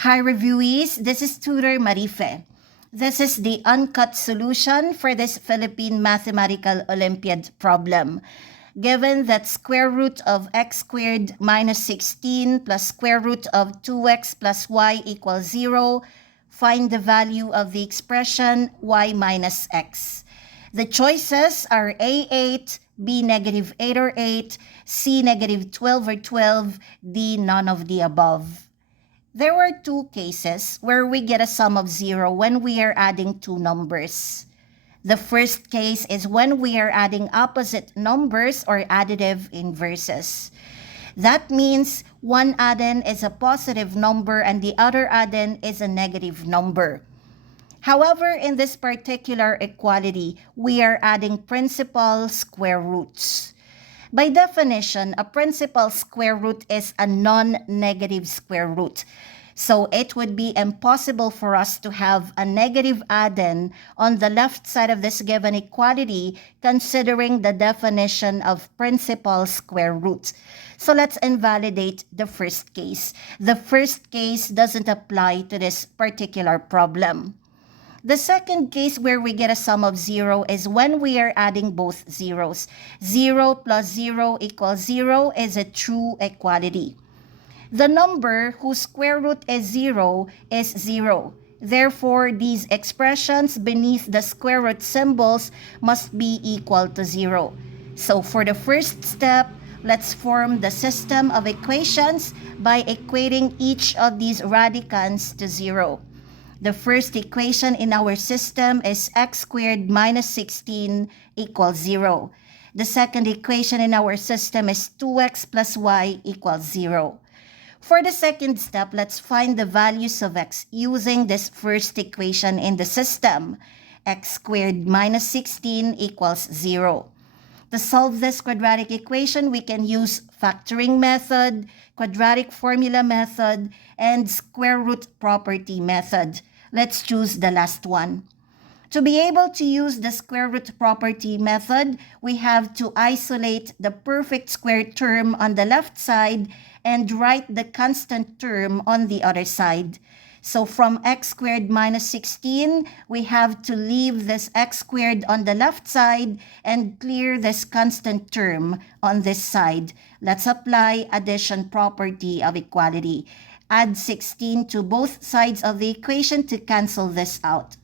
Hi reviewees, this is Tutor Marife. This is the uncut solution for this Philippine Mathematical Olympiad problem. Given that square root of x squared minus 16 plus square root of 2x plus y equals 0, find the value of the expression y minus x. The choices are A8, B negative 8 or 8, C negative 12 or 12, D none of the above. There were two cases where we get a sum of 0 when we are adding two numbers. The first case is when we are adding opposite numbers or additive inverses. That means one addend is a positive number and the other addend is a negative number. However, in this particular equality, we are adding principal square roots. By definition, a principal square root is a non-negative square root. So it would be impossible for us to have a negative addend on the left side of this given equality considering the definition of principal square root. So let's invalidate the first case. The first case doesn't apply to this particular problem. The second case where we get a sum of 0 is when we are adding both zeros. 0 plus 0 equals 0 is a true equality. The number whose square root is 0 is 0. Therefore, these expressions beneath the square root symbols must be equal to 0. So for the first step, let's form the system of equations by equating each of these radicands to 0. The first equation in our system is x squared minus 16 equals 0. The second equation in our system is 2x plus y equals 0. For the second step, let's find the values of x using this first equation in the system. X squared minus 16 equals 0. To solve this quadratic equation, we can use factoring method, quadratic formula method, and square root property method. Let's choose the last one. To be able to use the square root property method, we have to isolate the perfect square term on the left side and write the constant term on the other side. So from x squared minus 16, we have to leave this x squared on the left side and clear this constant term on this side. Let's apply addition property of equality. Add 16 to both sides of the equation to cancel this out.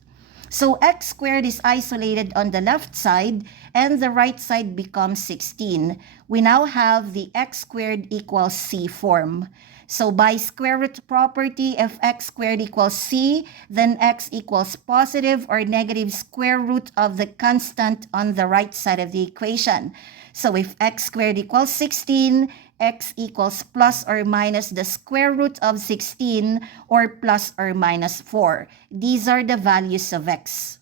So x squared is isolated on the left side and the right side becomes 16. We now have the x squared equals c form. So by square root property, if x squared equals c, then x equals positive or negative square root of the constant on the right side of the equation. So if x squared equals 16, x equals plus or minus the square root of 16 or plus or minus 4. These are the values of x.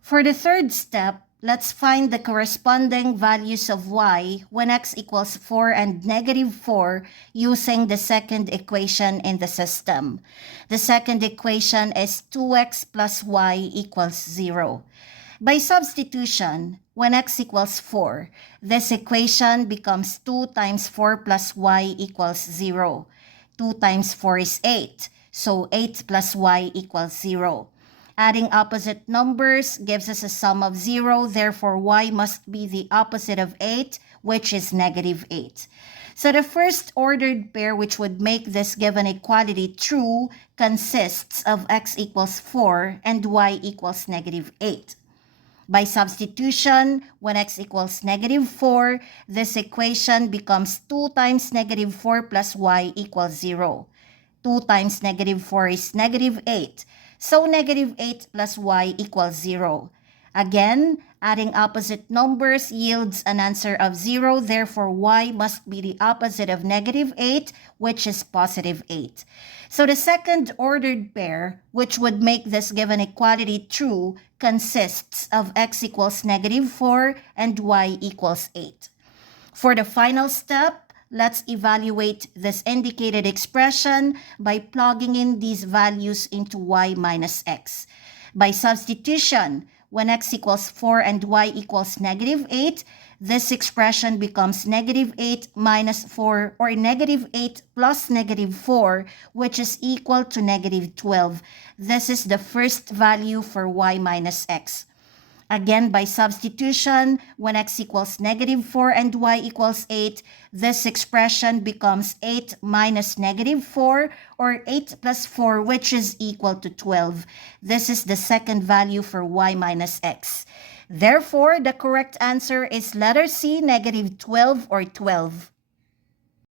For the third step, let's find the corresponding values of y when x equals 4 and negative 4 using the second equation in the system. The second equation is 2x plus y equals 0. By substitution, when x equals 4, this equation becomes 2 times 4 plus y equals 0. 2 times 4 is 8, so 8 plus y equals 0. Adding opposite numbers gives us a sum of 0, therefore y must be the opposite of 8, which is negative 8. So the first ordered pair which would make this given equality true consists of x equals 4 and y equals negative 8. By substitution, when x equals negative 4, this equation becomes 2 times negative 4 plus y equals 0. 2 times negative 4 is negative 8. So negative 8 plus y equals 0. Again, adding opposite numbers yields an answer of 0. Therefore, y must be the opposite of negative 8, which is positive 8. So the second ordered pair, which would make this given equality true, consists of x equals negative 4 and y equals 8. For the final step, let's evaluate this indicated expression by plugging in these values into y minus x. By substitution, when x equals 4 and y equals negative 8, this expression becomes negative 8 minus 4, or negative 8 plus negative 4, which is equal to negative 12. This is the first value for y minus x. Again, by substitution, when x equals negative 4 and y equals 8, this expression becomes 8 minus negative 4, or 8 plus 4, which is equal to 12. This is the second value for y minus x. Therefore, the correct answer is letter C, negative 12 or 12.